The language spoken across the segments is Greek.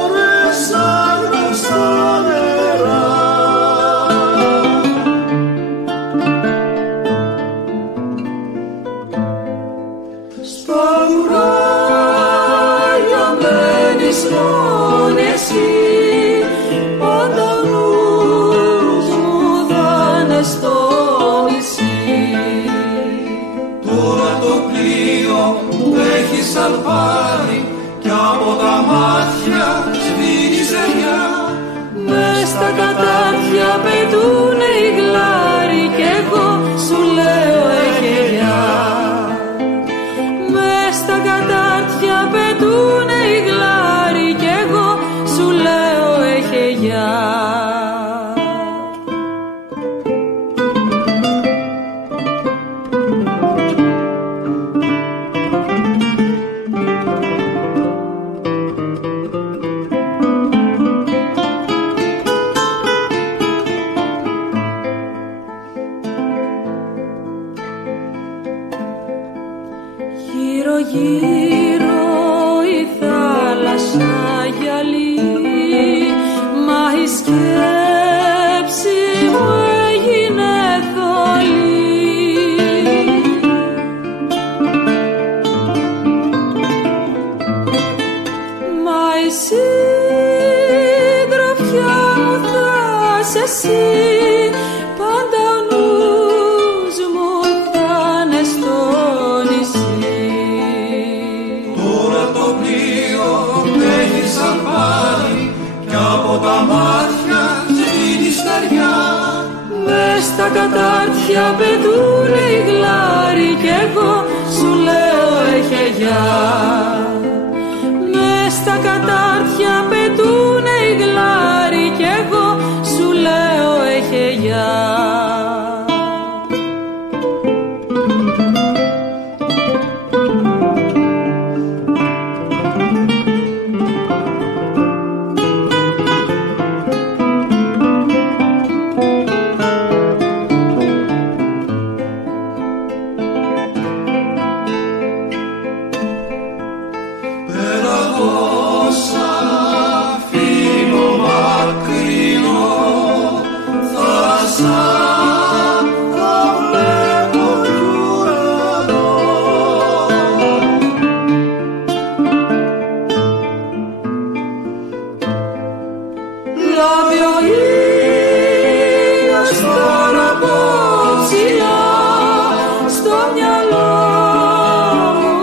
ώρες άγνωστα νερά. Στα ουράνια μένεις μόνο εσύ, πάντα ο νους μου θα είναι στο νησί. Τώρα το πλοίο έχει σαλπάρει κι από τα μάτια σβήνει ζεριά. Μες στα κατάρτια πετούνε οι γλάροι κι εγώ σου λέω έχε γεια. Μες στα κατάρτια πετούνε οι γλάροι κι εγώ σου λέω έχε γεια. Γύρω γύρω η θάλασσα γυαλί, μα η σκέψη μου έγινε θολή. Μα η συντροφιά μου θα είσαι εσύ, πάντα ο νους μου θα είναι στο νησί. Τώρα το πλοίο έχει σαλπάρει κι από τα μάτια σβήνει στεριά. Μες στα κατάρτια πετούνε οι γλάροι κι εγώ σου λέω έχε γεια. Μες στα κατάρτια πετούνε οι γλάροι κι εγώ σου λέω έχε γεια. Λάβει ο ήλιος τώρα από ψηλά, στο μυαλό μου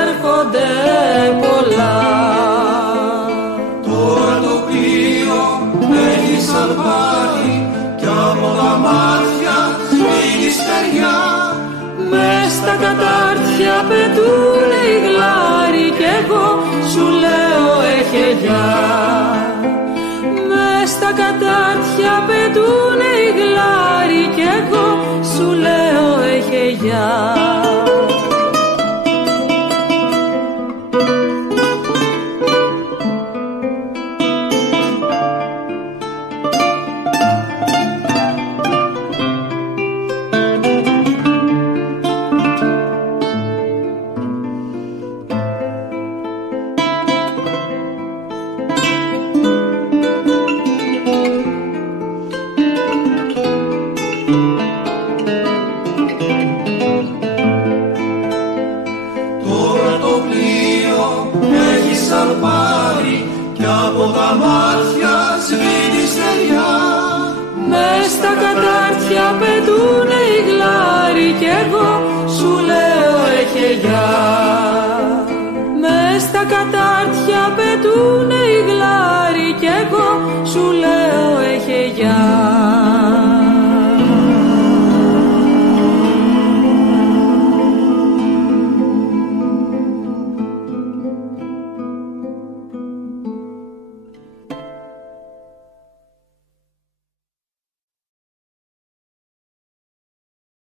έρχονται πολλά. Τώρα το πλοίο έχει σαλπάρει κι από τα μάτια σβήνει στεριά. Μες στα κατάρτια πετούνε οι γλάροι κι εγώ σου λέω έχε γεια. Στα κατάρτια πετούνε οι γλάροι κι εγώ σου λέω έχε γεια. Σαλπάρει κι από τα μάτια σβήνει στεριά. Μες στα κατάρτια πετούνε οι γλάροι κι εγώ σου λέω έχε γεια. Μες στα κατάρτια πετούνε οι γλάροι κι εγώ σου λέω έχε γεια.